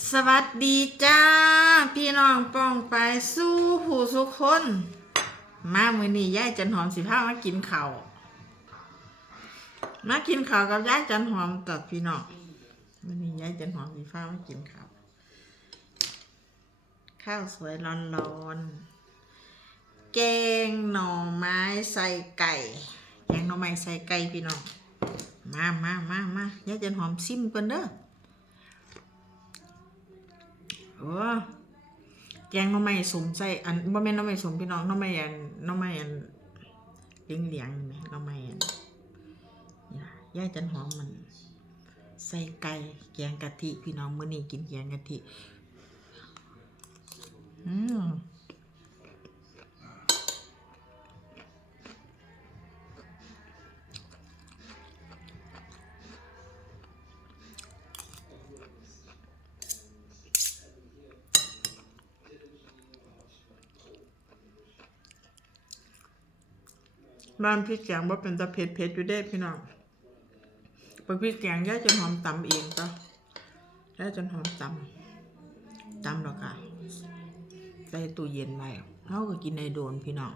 สวัสดีจ้า พี่น้องป้องไปสู้ผู้สุกคน มามือนี้ยายจันหอมสิพามากินข้าวมากินข้าวกับยายจันหอมกับพี่น้องมือนี้ยายจันหอมสิพามากินข้าวข้าวสวยร้อนๆแกงหน่อไม้ใส่ไก่ แกงหน่อไม้ใส่ไก่พี่น้องมามามามาย่ายจันหอมซิมกันเด้อ โอ้แกงน้ำไม่สมใส่อันบ่แม่นหน้ำไม่สมพี่น้องน้ำไม่อันน้ำไม่อันเหลียงเหลียงๆนี่แหมน้ำไม่อันนี่ล่ะย่าจันหอมมัน ใส่ไก่แกงกะทิพี่น้องมื้อนี้กินแกงกะทิอืม บ้านพี่แกงบ่าเป็นตะเผ็ดเผ็ดอยู่เด้พี่น้องเพิ่นพี่แกงย่าจนหอมตำเองก็ย่าจนหอมตำตำแล้วก็ใส่ตู้เย็นไว้เฮาก็กินได้โดนพี่น้อง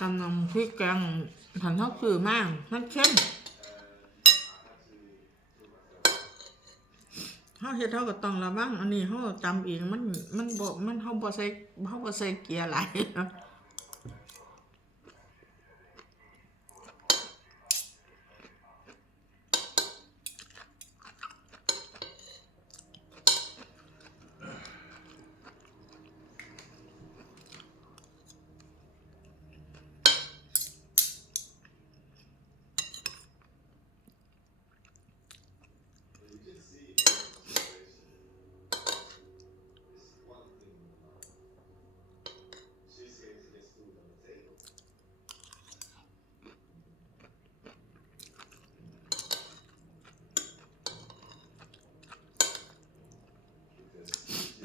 กำลังพริกแกง ผันเท่าคือมาก มันเข้มเขาเฮ็ดเฮาก็ต้องระวังอันนี้เขาจำเองมันมันบ่มันเขาบ่ใส่เขาบ่ใส่เกียร์หล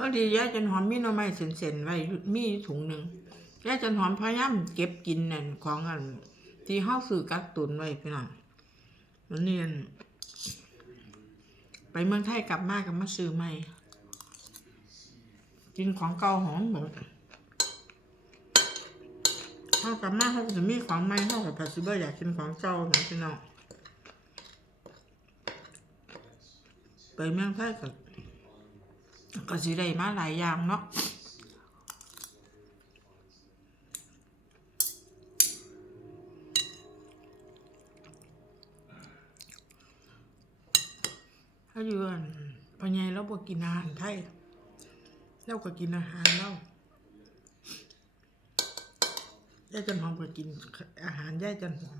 อดีย่าจันหอมมีหน่อไม้เส้นๆไว้มีอยู่ถุงหนึ่งย่าจันหอมพยายามเก็บกินนั่นของอันที่เฮาซื้อกักตุนไว้พี่น้องมันเนียนไปเมืองไทยกลับมากับมาซื้อใหม่ กินของเก่าหอมหมดเฮากลับมาเฮาก็จะมีของใหม่เฮากับพัสเบอร์อยากกินของเก่าหนะพี่น้องไปเมืองไทยกับ ก็สิได้มาหลายอย่างเนาะถ้าอยู่อันปัญญาเราบ่กินอาหารไทยเราก็กินอาหารเราย่าจันหอมก็กินอาหารย่าจันหอม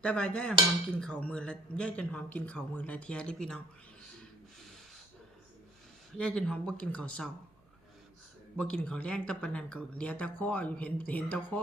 แต่ว่าย่าหอมกินเข้ามือละย่าจันหอมกินเข้ามือละเทียดิพี่น้อง ยายจนหอมบ่กินข้าวเช้าบ่กินข้าวแรงแต่ปานนั้นก็เหลียแต่คออยู่เห็นเห็นตะข้อ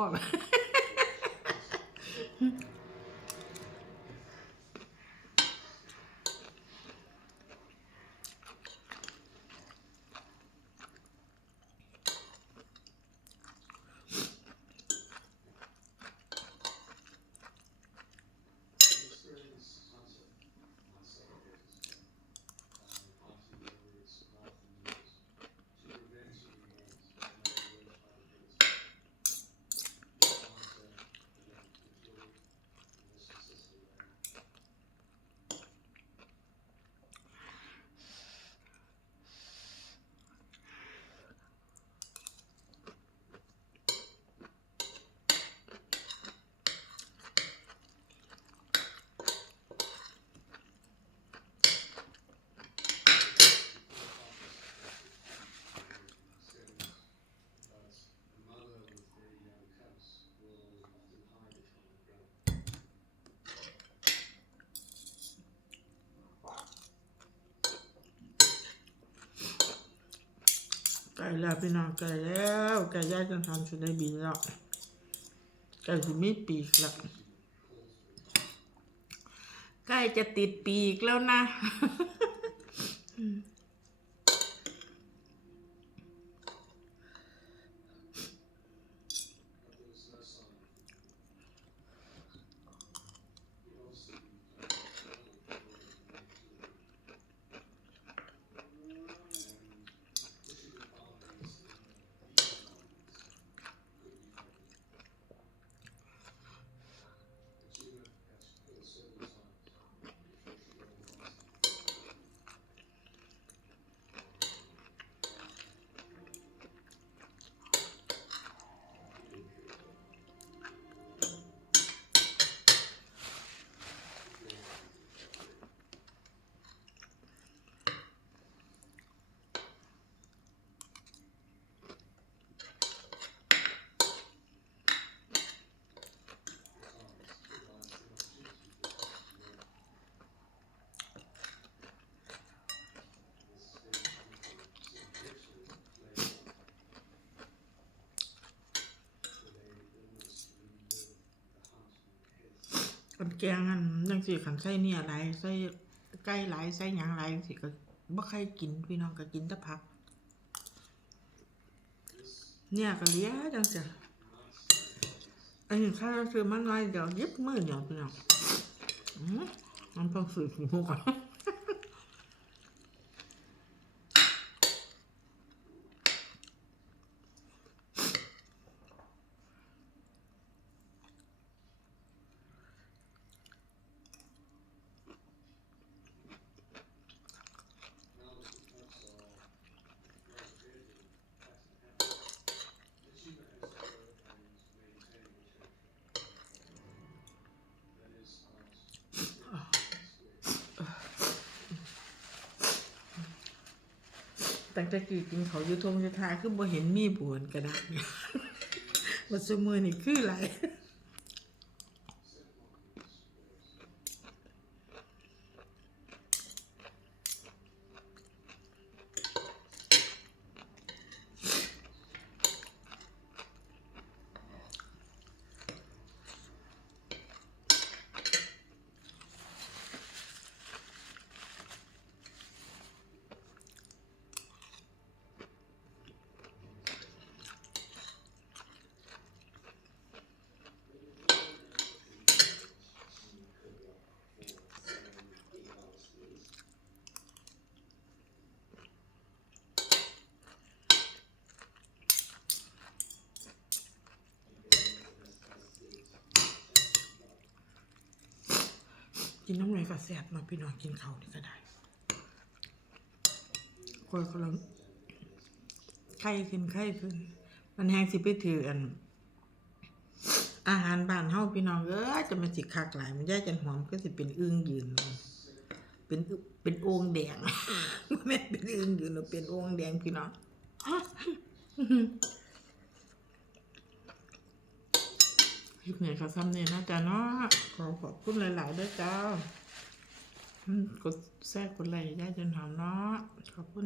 ไก่แล้วพี่น้องไก่แล้วไก่ย่างจนทำสุดได้บินแล้วไก่สิมีปีกแล้วใกล้จะติดปีกแล้วนะ แกงอันยังสิขันไส้เนี่ยหลายใส่ไก่หลายใส่หยางหลายจังสิก็บ่ใครกินพี่น้องก็กินแต่ผัก เนี่ยก็เลี้ยจังสิอันนี้ข้าซื้อมัน้อยเดี๋ยวยิบมือเดี๋ยวพี่น้องอืมมันต้องสืบหมูก่อน ตั้งแต่กี้กินเขาอยู่ทงยุทาคือบ่เห็นมีบวนกระดาษว่าซุมือนี่คืออะไร กินน้ำลายก็แซ่บเนาพี่น้องกินเขานี่ก็ได้คอยกำลังไข้ขึ้นไข้ขึ้น มันแห้งสิไปถืออัน อาหารบ้านเฮาพี่น้องเอ้ยจะมาสิคักหลาย มันย่ายจันหอมก็สิเป็นอึ้งยืนเลยเป็นเป็นโอ่งแดงแม่นเป็นอึ้งยืนเนาเป็นโอ่งแดงพี่น้อง คลิปนี้ก็ซ้ำเนี่ยนะจ๊ะเนาะขอขอบคุณหลายๆด้วยจ้ากดแทรกกดไลค์ย่าจนหอมเนาะขอบคุณ